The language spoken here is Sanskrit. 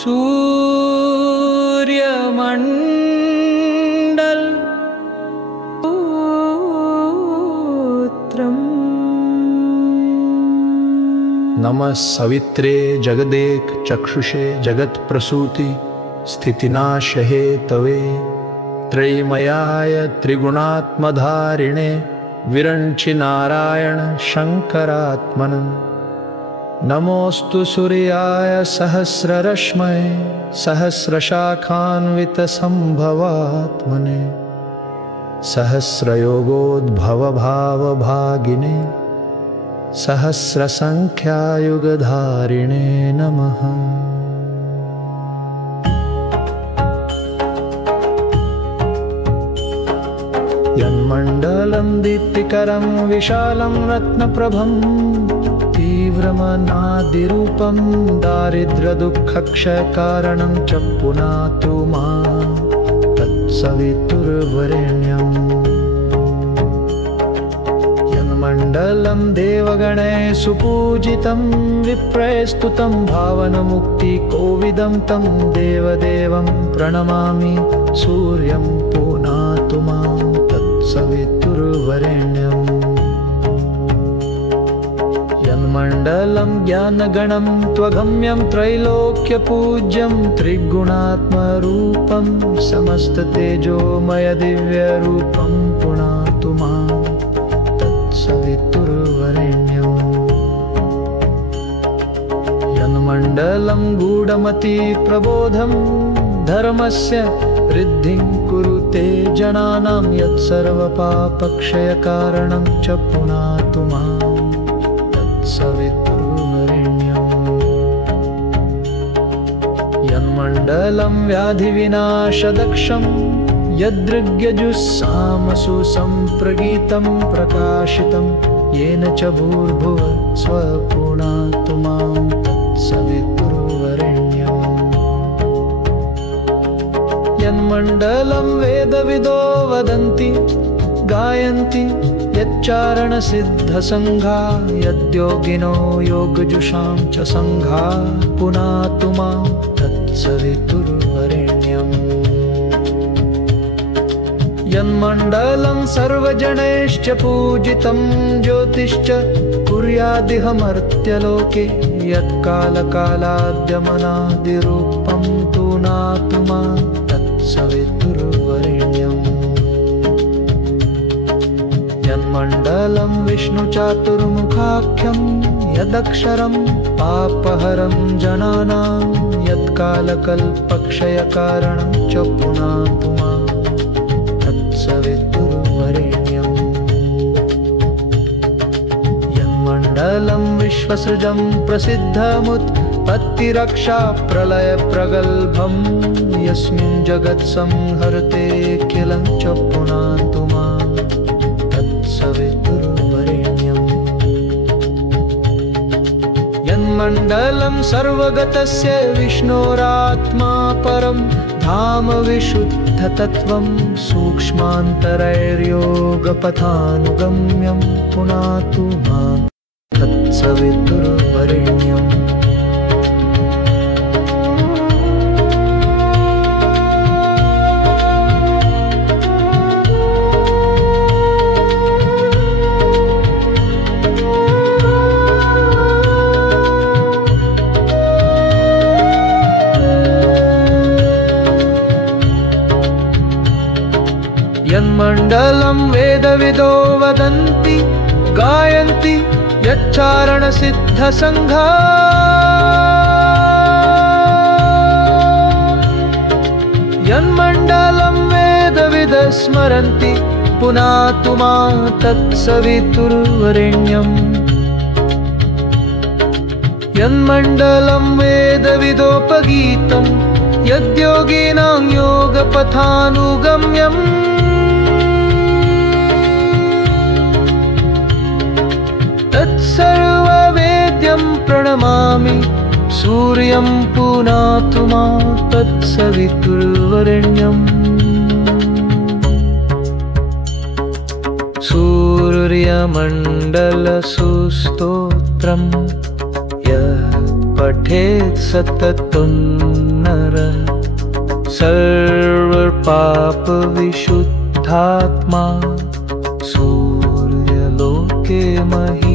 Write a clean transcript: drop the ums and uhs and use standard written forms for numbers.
सूर्यमण्डल पुत्रम्। नमः सवित्रे जगदेक चक्षुषे जगत्प्रसूति स्थितिनाश हेतवे त्रयीमयाय त्रिगुणात्मधारिणे विरंचि नारायण शंकरात्मन्। नमोस्तु सूर्याय सहस्ररश्मये सहस्रशाखान्वितसंभवात्मने सहस्रयोगोद्भवभावभागिने सहस्रसंख्यायुगधारिणे नमः। यन्मण्डलं दीप्तिकरं विशालं रत्नप्रभं तीव्रमनादिरूपं दारिद्र्यदुःखक्षयकारणं च पुनातु मां तत्सवितुर्वरेण्यम्। यन्मण्डलं देवगणैः सुपूजितं विप्रैस्तुतं भावनमुक्तिकोविदं तं देवदेवं प्रणमामि सूर्यं पुनातु मां तत्सवितुर्वरेण्यम्। यन्मण्डलं ज्ञानगणं त्वगम्यं त्रैलोक्यपूज्यं त्रिगुणात्मरूपं समस्ततेजोमयदिव्यरूपं पुनातु मां तत्सवितुर्वरेण्यम्। यन्मण्डलं गूढमतिप्रबोधं धर्मस्य वृद्धिं कुरुते जनानां यत्सर्वपापक्षयकारणं च पुनातु मां तत्सवितुर्वरेण्यम्। यन्मण्डलं व्याधिविनाशदक्षं यदृग्यजुस्सामसु सम्प्रगीतं प्रकाशितं येन च भूर्भुवः स्वः पुनातु मां तत्सवितुर्वरेण्यम्। यन्मण्डलं वेदविदो वदन्ति गायन्ति यच्चारणसिद्धसङ्घा यद्योगिनो योगजुषां च सङ्घा पुनातु मां तत्सवितुर्वरेण्यम्। यन्मण्डलं सर्वजनैश्च पूजितं ज्योतिश्च कुर्यादिह मर्त्यलोके यत्कालकालाद्यमनादिरूपं पुनातु मां तत्सवितुर्वरेण्यम्। यन्मण्डलं विष्णुचातुर्मुखाख्यं यदक्षरं पापहरं जनानां यत्कालकल्पक्षयकारणं च पुनातु मां तत्सवितुर्वरेण्यम्। यन्मण्डलं विश्वसृजं प्रसिद्धमुत्पत्तिरक्षा प्रलयप्रगल्भं यस्मिन् जगत्संहरतेऽखिलं च पुनातु मां तत्सवितुर्वरेण्यम्। यन्मण्डलं सर्वगतस्य विष्णोरात्मा परं धाम विशुद्धतत्त्वं सूक्ष्मान्तरैर्योगपथानुगम्यं पुनातु मां तत्सवितुर्वरेण्यम्। यन्मण्डलं वेदविदो वदन्ति गायन्ति यच्चारणसिद्धसङ्घा यन्मण्डलं वेदविदः स्मरन्ति पुनातु मां तत्सवितुर्वरेण्यम्। यन्मण्डलं वेदविदोपगीतं यद्योगिनां योगपथानुगम्यम् तत्सर्ववेद्यं प्रणमामि सूर्यं पुनातु मां तत्सवितुर्वरेण्यम्। सूर्यमण्डलसुस्तोत्रं यः पठेत् सततं नर सर्वपापविशुद्धात्मा सूर्यलोके मही